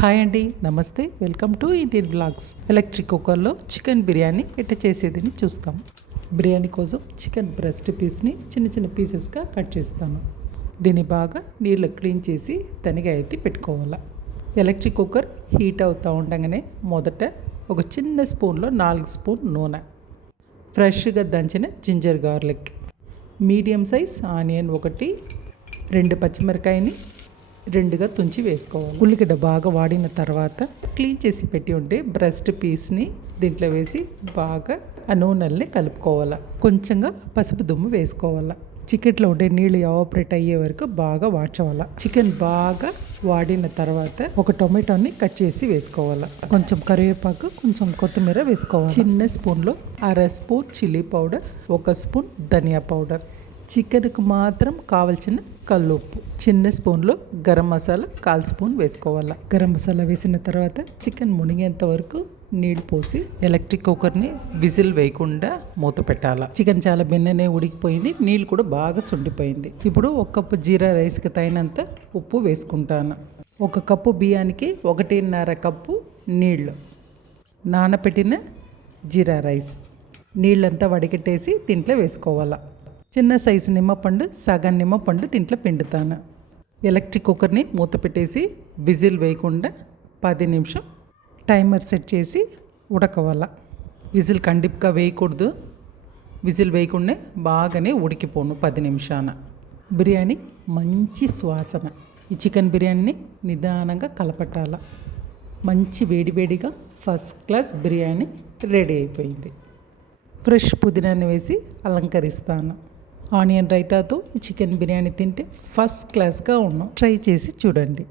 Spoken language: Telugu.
హాయ్ అండి, నమస్తే. Welcome to Indian vlogs. Electric కుక్కర్లో చికెన్ బిర్యానీ ఎట్ట చేసేదని చూస్తాం. బిర్యానీ కోసం చికెన్ బ్రెస్ట్ పీస్ని చిన్న చిన్న పీసెస్గా కట్ చేస్తాను. దీన్ని బాగా నీళ్ళు క్లీన్ చేసి తనిగా ఎత్తి పెట్టుకోవాలి. ఎలక్ట్రిక్ కుక్కర్ హీట్ అవుతూ ఉండగానే మొదట ఒక చిన్న స్పూన్లో 4 స్పూన్ నూనె, ఫ్రెష్గా దంచిన ginger garlic, medium size onion ఒకటి, 2 పచ్చిమిరకాయని 2గా తుంచి వేసుకోవాలి. ఉల్లిగడ్డ బాగా వాడిన తర్వాత క్లీన్ చేసి పెట్టి ఉంటే బ్రెస్ట్ పీస్ని దీంట్లో వేసి బాగా ఆ నూనెల్ని కలుపుకోవాలి. కొంచెంగా పసుపు దుమ్ము వేసుకోవాలి. చికెన్లో ఉండే నీళ్ళు ఎవాపరేట్ అయ్యే వరకు బాగా వాడ్చవాలి. చికెన్ బాగా వాడిన తర్వాత ఒక టొమాటోని కట్ చేసి వేసుకోవాలి. కొంచెం కరివేపాకు, కొంచెం కొత్తిమీర వేసుకోవాలి. చిన్న స్పూన్లో 1/2 స్పూన్ చిల్లీ పౌడర్, 1 స్పూన్ ధనియా పౌడర్, చికెన్కు మాత్రం కావలసిన కల్లుప్పు, చిన్న స్పూన్లో గరం మసాలా 1/4 స్పూన్ వేసుకోవాలి. గరం మసాలా వేసిన తర్వాత చికెన్ మునిగేంత వరకు నీళ్ళు పోసి ఎలక్ట్రిక్ కుక్కర్ని విజిల్ వేయకుండా మూత పెట్టాలి. చికెన్ చాలా బిన్ననే ఉడికిపోయింది, నీళ్ళు కూడా బాగా సుండిపోయింది. ఇప్పుడు 1 కప్పు జీరా రైస్కి తగినంత ఉప్పు వేసుకుంటాను. 1 కప్పు బియ్యానికి 1.5 కప్పు నీళ్ళు, నానబెట్టిన జీరా రైస్, నీళ్ళంతా వడిగట్టేసి దీంట్లో వేసుకోవాలి. చిన్న సైజు నిమ్మపండు, సగం నిమ్మపండు దీంట్లో పిండుతాను. ఎలక్ట్రిక్ కుక్కర్ని మూత పెట్టేసి విజిల్ వేయకుండా 10 నిమిషం టైమర్ సెట్ చేసి ఉడకవాలి. విజిల్ కండిప్గా వేయకూడదు, విజిల్ వేయకుండా బాగానే ఉడికిపోను 10 నిమిషాన. బిర్యానీ మంచి సువాసన. ఈ చికెన్ బిర్యానీని నిదానంగా కలపటాల. మంచి వేడివేడిగా ఫస్ట్ క్లాస్ బిర్యానీ రెడీ అయిపోయింది. ఫ్రెష్ పుదీనాని వేసి అలంకరిస్తాను. ఆనియన్ రైతాతో ఈ చికెన్ బిర్యానీ తింటే ఫస్ట్ క్లాస్గా ఉన్నాం. ట్రై చేసి చూడండి.